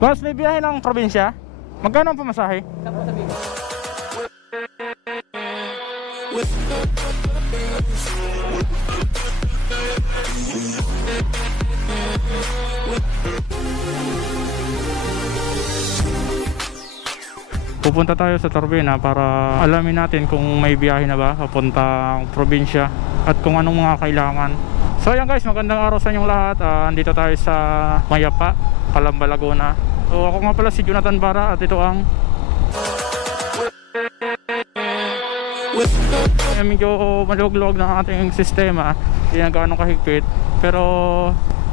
Boss, may biyahe ng probinsya? Magkano ang pamasahe? Saan po sabihin? Pupunta tayo sa Turbina para alamin natin kung may biyahe na ba papuntang probinsya at kung anong mga kailangan. So ayan guys, magandang araw sa inyong lahat. Andito tayo sa Mayapa, Calamba, Laguna. So ako nga pala si Jonathan Bara at ito ang medyo maluwag-luwag ng ating sistema, hindi na gaano kahigpit, pero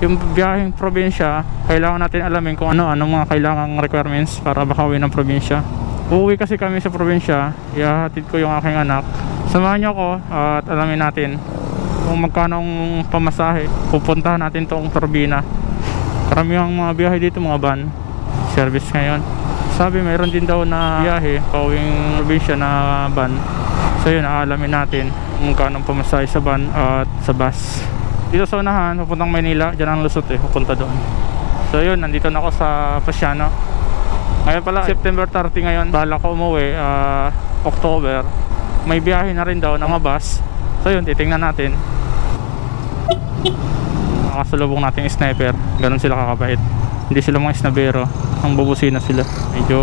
yung biyaheng probinsya kailangan natin alamin kung anong mga kailangang requirements para makauwi ng probinsya. Uuwi kasi kami sa probinsya, ihahatid ko yung aking anak. Samahan niyo ako at alamin natin kung magkano ang pamasahe. Pupuntahan natin tong Turbina. Karamihang mga biyahe dito mga van service ngayon. Sabi mayroon din daw na biyahe pauwing probinsya na van. So yun, aalamin natin kung magkano ang pamasahe sa van at sa bus. Dito sa unahan, papuntang Maynila, dyan ang lusot pupunta doon. So yun, nandito na ako sa Pasiano. Ngayon pala, September 30 ngayon, bahala ko umuwi, October. May biyahe na rin daw ng mga bus. So yun, titingnan natin. Nakasalubong natin yung sniper, ganun sila kakabait. Hindi sila mga snabero, ang bubusina sila. Medyo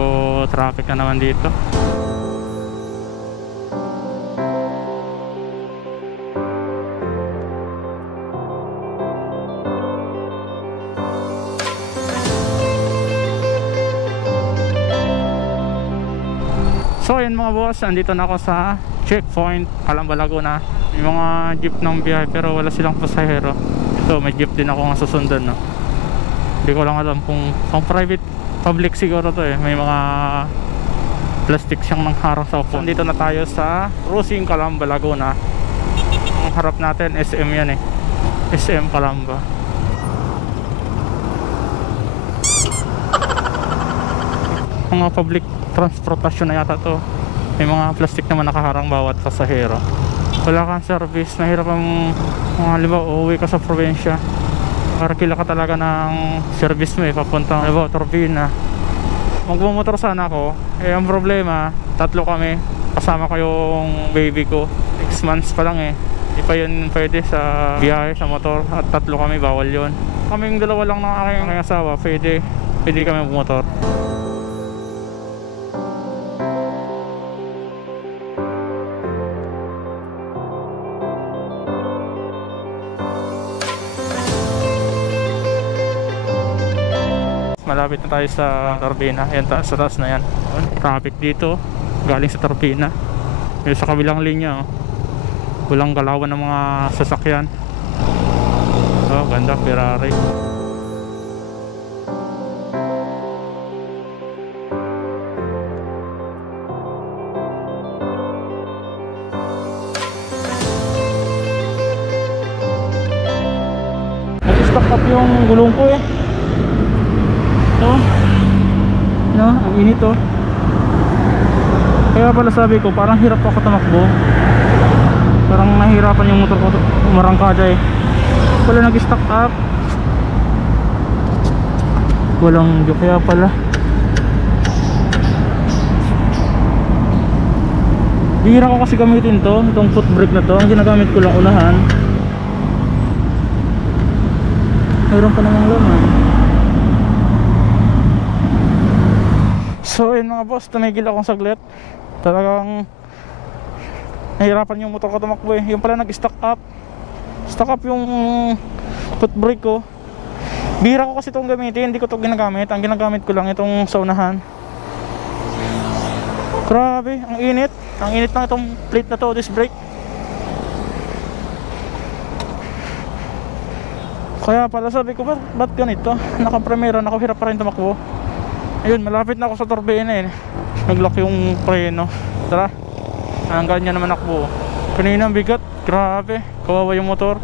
traffic na naman dito. So ayun mga boss, andito na ako sa checkpoint Calamba, Laguna. May mga jeep ng biyahe pero wala silang pasahero. So may jeep din ako nga susundan, no? Hindi ko lang alam kung pang private public siguro to may mga plastic siyang nangharang sa upo. Andito na tayo sa Rosing, Calamba, Laguna. Ang harap natin SM yan SM Calamba. Mga public transportasyon na yata to. May mga plastic naman nakaharang bawat pasahero. Wala kang service, mahirap ang mga halimbawa uuwi ka sa probinsya, karkila ka talaga ng service mo papuntang halimbawa Turbina. Magmumotor sana ako, ang problema, tatlo kami, kasama ko yung baby ko, 6 months pa lang hindi pa yun pwede sa biyahe sa motor, at tatlo kami, bawal yun. Kaming dalawa lang ng aking asawa, pwede kami bumotor. Malapit na tayo sa Turbina. Ayan, sa taas na yan. Traffic dito galing sa Turbina. Yung sa kabilang linya walang galawan ng mga sasakyan. Ganda, Ferrari. Nag-stock up yung gulong ko no, ang init kaya pala sabi ko parang hirap ako tumakbo, parang nahihirapan yung motor ko umarangkada wala nag-stock up, walang joke kaya pala. Bihira ko kasi gamitin itong foot brake na to, ang ginagamit ko lang unahan. Mayroon pa namang laman. So yun mga boss, tumigil akong saglit. Talagang nahirapan yung motor ko tumakbo yung pala nag-stock up yung foot brake ko. Bihira ko kasi itong gamitin, hindi ko ito ginagamit. Ang ginagamit ko lang itong sa unahan. Grabe, ang init lang itong plate na to, disc brake. Kaya pala sabi ko, ba't ganito? Naka-primera, nakahirap pa rin tumakbo. Ayun, malapit na ako sa Turbina nag-lock yung preno. Tara, hanggang niya naman akbo. Kanina ang bigat, grabe, kawawa yung motor.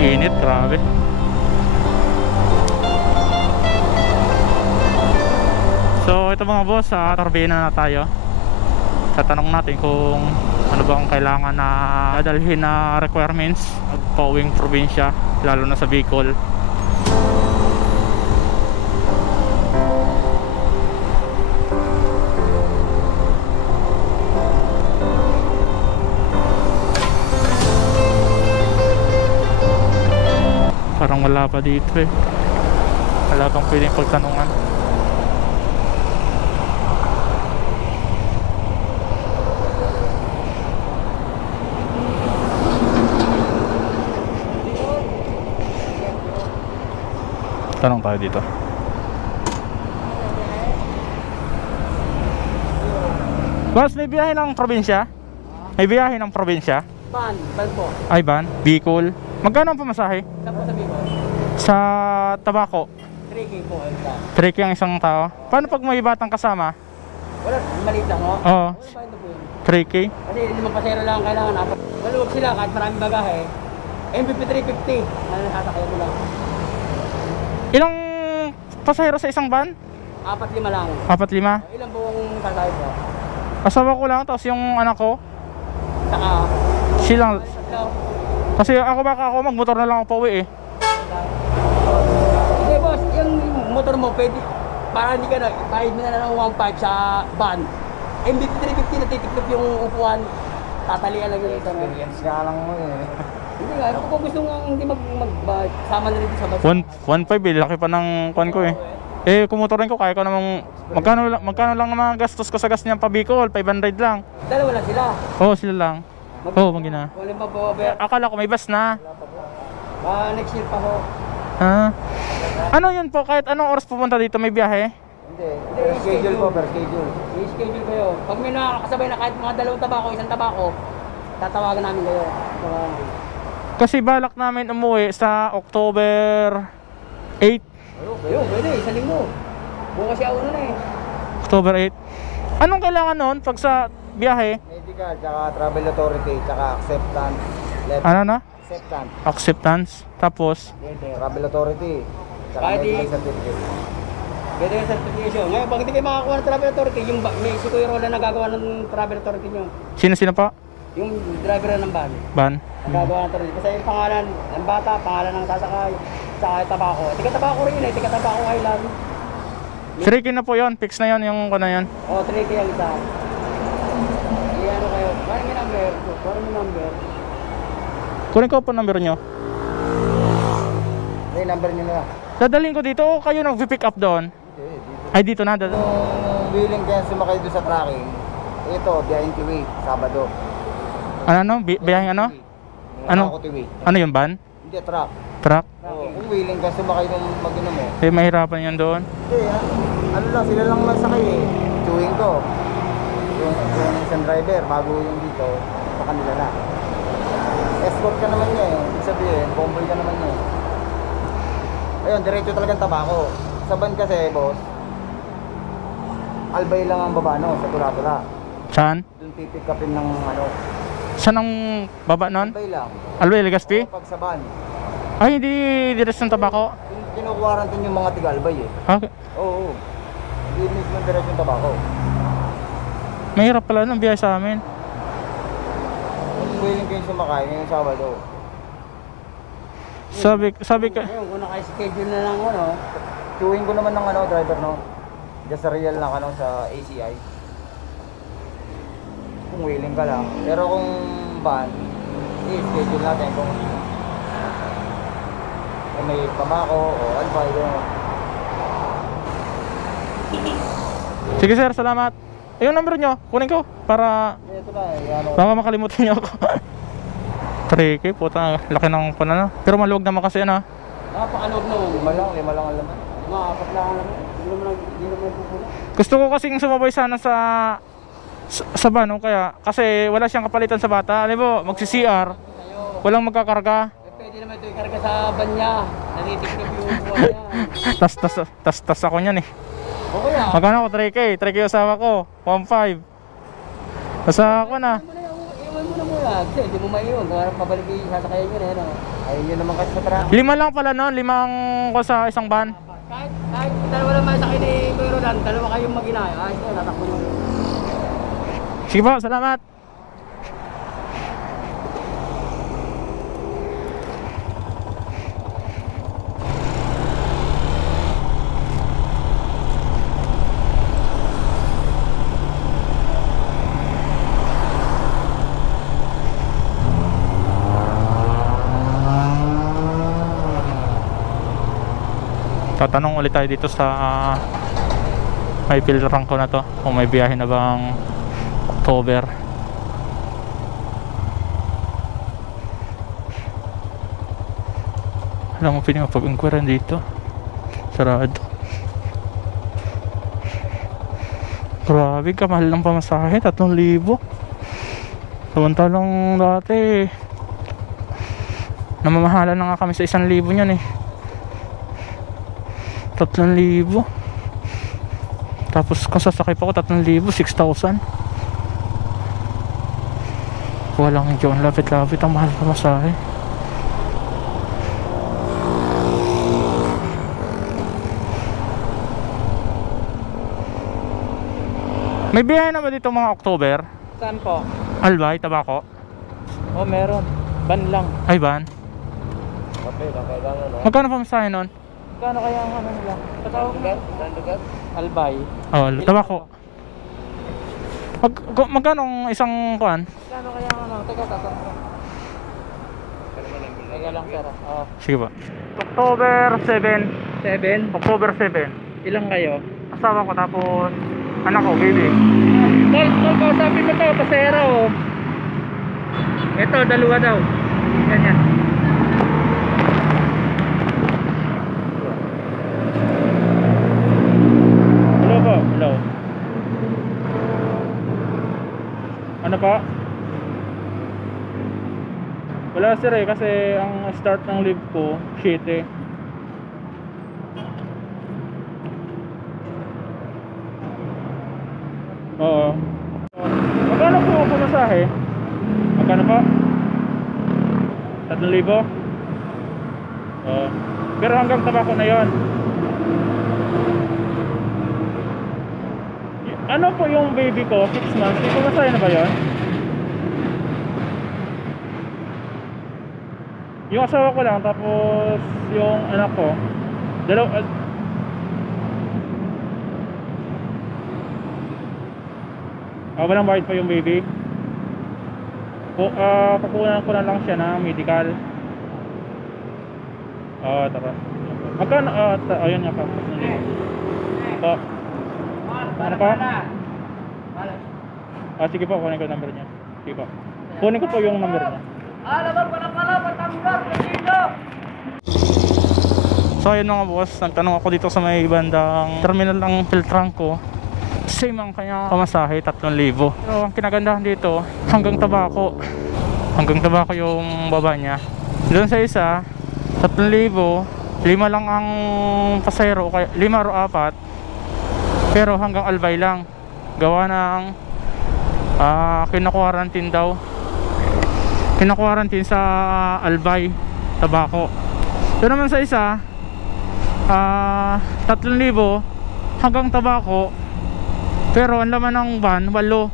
Init, grabe. ito ito mga boss, sa Tarbena na tayo. Tatanong natin kung ano bang kailangan na dalhin na requirements pag-pauwing probinsya, lalo na sa Bicol. Parang wala pa dito eh. Wala pang pwedeng pagtanungan. Tanong tayo dito. Boss, may biyahe ng probinsya? May biyahe ng probinsya? Ban po. Ay, ban? Bicol? Magkano ang pamasahe? Saan po sa Bicol? Sa Tabaco? 3K po. 3K ang isang tao. Paano pag may batang kasama? Wala, maliit lang ho. Oo. Wala pa ito po yun. 3K? Kasi 5 pasero lang ang kailangan. Maluwag sila kahit maraming bagahe. MVP 350. Nasasakyan mo lang. Ilang pasahero sa isang van? 4-5 lang. 4-5? Ilang buong kalay po. Asawa ko lang, tapos yung anak ko Saka, silang. tatlo. Kasi ako baka ako magmotor na lang ako pauwi eh. Hindi boss, yung motor mo pwede. Para hindi ka na, kahit mo na lang 1.5 sa van. MVP 350 na titiklop yung upuan. Tatalian lang yung ito. Experience nga lang mo eh. Hindi nga, kung gusto nga hindi sama na rin sa bus. 1.5 eh, laki pa ng kwan ko eh. Eh, kumutorin ko, kaya ko namang magkano lang naman gastos ko sa gas niyan pa Bicol, 500 lang. Dalawa lang sila. Oo, sila lang. Oo, magina. Walang pa po, Akala ko may bus na. next year pa ho. Ha? Ano yun po, kahit anong oras pupunta dito may biyahe? Hindi, per schedule po, per schedule. May schedule kayo. Pag may nakakasabay na kahit mga 2 tabako, 1 tabako, tatawagan namin kayo. Kasi balak namin umuwi sa October 8. Ayun, pwede, 1 linggo. Bukas siya una na eh. October 8. Anong kailangan nun pag sa biyahe? Medical, tsaka travel authority, tsaka acceptance. Ano na? Acceptance. Acceptance. Tapos, Travel authority, tsaka Pwede. medical certificate. Pwede yung certification. Ngayon, pag hindi kayo makakuha ng travel authority, yung may si Kuya Roland nagagawa ng travel authority nyo. sino pa? Yung driver ng van. Van? Nagagawa ng authority. Kasi yung pangalan ng bata, pangalan ng sasakay, sa tabako. Tika-tabako rin yun eh, tika-tabako island. 3K na po yon, fix na yon yung ko na yon. O, 3K ang isa. Ano kayo? Parang may number. Parang may number. Kunin ko po number nyo. May number nyo na. Dadalhin ko dito o kayo nag-pick up doon? Hindi, dito. Ay, dito na. Kung willing kayo sumakay doon sa tracking, ito, behind the way, Sabado. Ano? Biyahing ano? Ano? Ano yung van? Hindi, truck. Truck? Oo, kung willing ka sumakay nung mag-inom mo. Eh, mahirapan yan doon. Hindi, ano lang, sila lang masakay eh. Chewing ko. Yung isang driver, bago yung dito, sa kanila na. Escort ka naman niya eh. Ibig sabihin, convoy ka naman niya eh. Ayun, diretso talagang tabako. Sa van kasi, boss, Albay lang ang baba, no? Sa Tula-Tula. Saan? Doon pipick upin ng ano, Saan ang baba nun? Albay lang. Alway, Legazpi? Pag sa van, Ay, hindi direksyon tabako. kinukuwarantin yung mga tiga-Albay eh. Okay. Oo. Hindi mismo diretso yung tabako. Mahirap pala nung biyahe sa amin. Kung willing kayo sumakay ngayong Sabado, Sabi ka, Ngayon, kung naka-schedule na lang ano, chewing ko naman ng ano, driver, no? Diyan sa real lang, ano, sa ACI. Kung willing ka lang. Pero kung van, i-schedule natin kung may pamako o albay, gano'n. sige sir, salamat. Yung number nyo, kunin ko para Ito na, ano, baka makalimutan nyo ako. 3K, puta, laki ng pana na. Pero maluwag naman kasi ano. napakaluwag na. 5 lang ang laman. Mga 4 lang naman. Hindi naman pupuno. Gusto ko kasing sumabay sana sa van, no? Kaya kasi wala siyang kapalitan sa bata. Alam mo, magsi-CR, Sa'yo. walang magkakarga. Pwede naman ito ikarga sa van niya. Natitiklop yung upuan niya. Tas ako niyan eh. Okay ah. Magkano ako? 3K yung asawa ko, 1.5. Basta ako na. Iwan mo na muna. Kasi hindi mo maiwan. Kung harap pabalik yung sasakayan nyo na yan. Ayun yun naman kasi sa truck. 5 lang pala no, 5 ko sa isang van. Kahit dalawa lang may sakay ni Kuya Rodan, dalawa kayong mag-inaya. Ayos na, tatakbo mo. Sige po, salamat. Tatanong ulit tayo dito sa may filterang ko na to kung may biyahe na bang October. Alam mo, pwede mapag-inquiran dito. Sarado. Grabe, kamahal ng pamasahe, 3,000. Samantalang dati namamahalan na nga kami sa 1,000 niyan eh. 3,000. Tapos kung sasakay pa ako 3,000, 6,000. Walang yun, lapit-lapit ang mahal pa masahe. May biyahe na ba dito mga October? Saan po? Albay, Tabaco? Oh, meron. Ban lang. Ay, ban? Okay, kailangan no? Magkano pa masahe nun? Kano kaya ang ano nila? Patawag na. Albay. Oh, Tabaco. Magkano ang isang kuan? Kano kaya ang ano? Teka, tatanong ko. Teka lang, sir. Oh. Sige ba. October 7. 7? October 7. Ilang kayo? Asawa ko tapos anak ko, baby. Tol, kausapin mo to, pasero. Ito, dalawa daw. Ganyan. Hello po, hello. Ano pa? Wala sir eh, kasi ang start ng leave ko 7. Oo. Magkano po ang pumasahe? Magkano po? 3,000? Oo. Pero hanggang Tabaco na yon. Ano po yung baby ko? 6 months. May pumasahe na ba yon? Yung asawa ko lang, tapos yung anak ko. Walang bayad pa yung baby. Kukunan ko na lang siya ng medical. Tara. Magkano? Ayun nga pa. Po. Ano pa? Sige po, kunin ko yung number niya. Sige po. Kunin ko po yung number niya. So ayun mga boss, nagtanong ako dito sa may bandang terminal ng Filtranco. Same ang kanya pamasahe, 3,000. Pero ang kinagandahan dito, hanggang Tabaco. Hanggang Tabaco yung baba niya. Doon sa isa, 3,000. 5 lang ang pasahero, 5 o 4. Pero hanggang Albay lang. Gawa ng kina-quarantine daw. Kina-quarantine sa Albay, Tabaco. Doon naman sa isa, 3,000 hanggang Tabaco. Pero ang laman ng van, 8.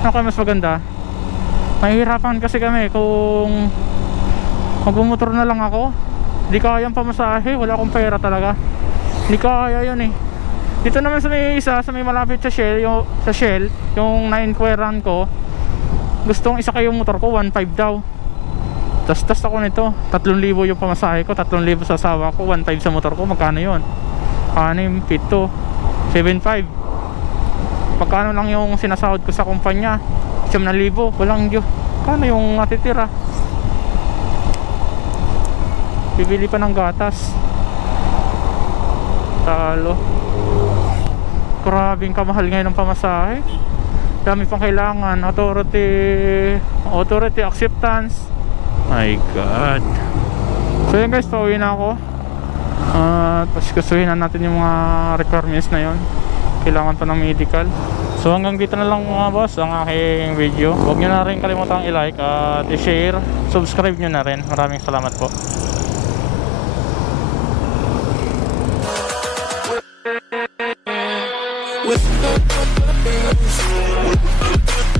Ano kaya mas maganda? Mahihirapan kasi kami kung magbumotor na lang ako. Hindi kayang pamasahe, wala akong pera talaga. Hindi kaya yun eh. Dito naman sa may isa, sa may malapit sa Shell, yung na-inquiran ko, gustong isa kayong motor ko, 1,500 daw. Tas ako nito, 3,000 yung pamasahe ko, 3,000 sa asawa ko, 1,500 sa motor ko. Magkano yun? 6, 7, 7,500. Pagkano lang yung sinasahod ko sa kumpanya? 9,000, walang Diyos. Kano yung natitira? Bibili pa ng gatas. Talo. Grabing kamahal ngayon ng pamasahe. Dami pang kailangan. Authority acceptance. My God. So yun guys, pauwi na ako. Pasikasuhin na natin yung mga requirements na yun. Kailangan pa ng medical. So hanggang dito na lang mga boss ang aking video. Huwag nyo na rin kalimutang i-like at i-share. Subscribe nyo na rin. Maraming salamat po. We'll be right back.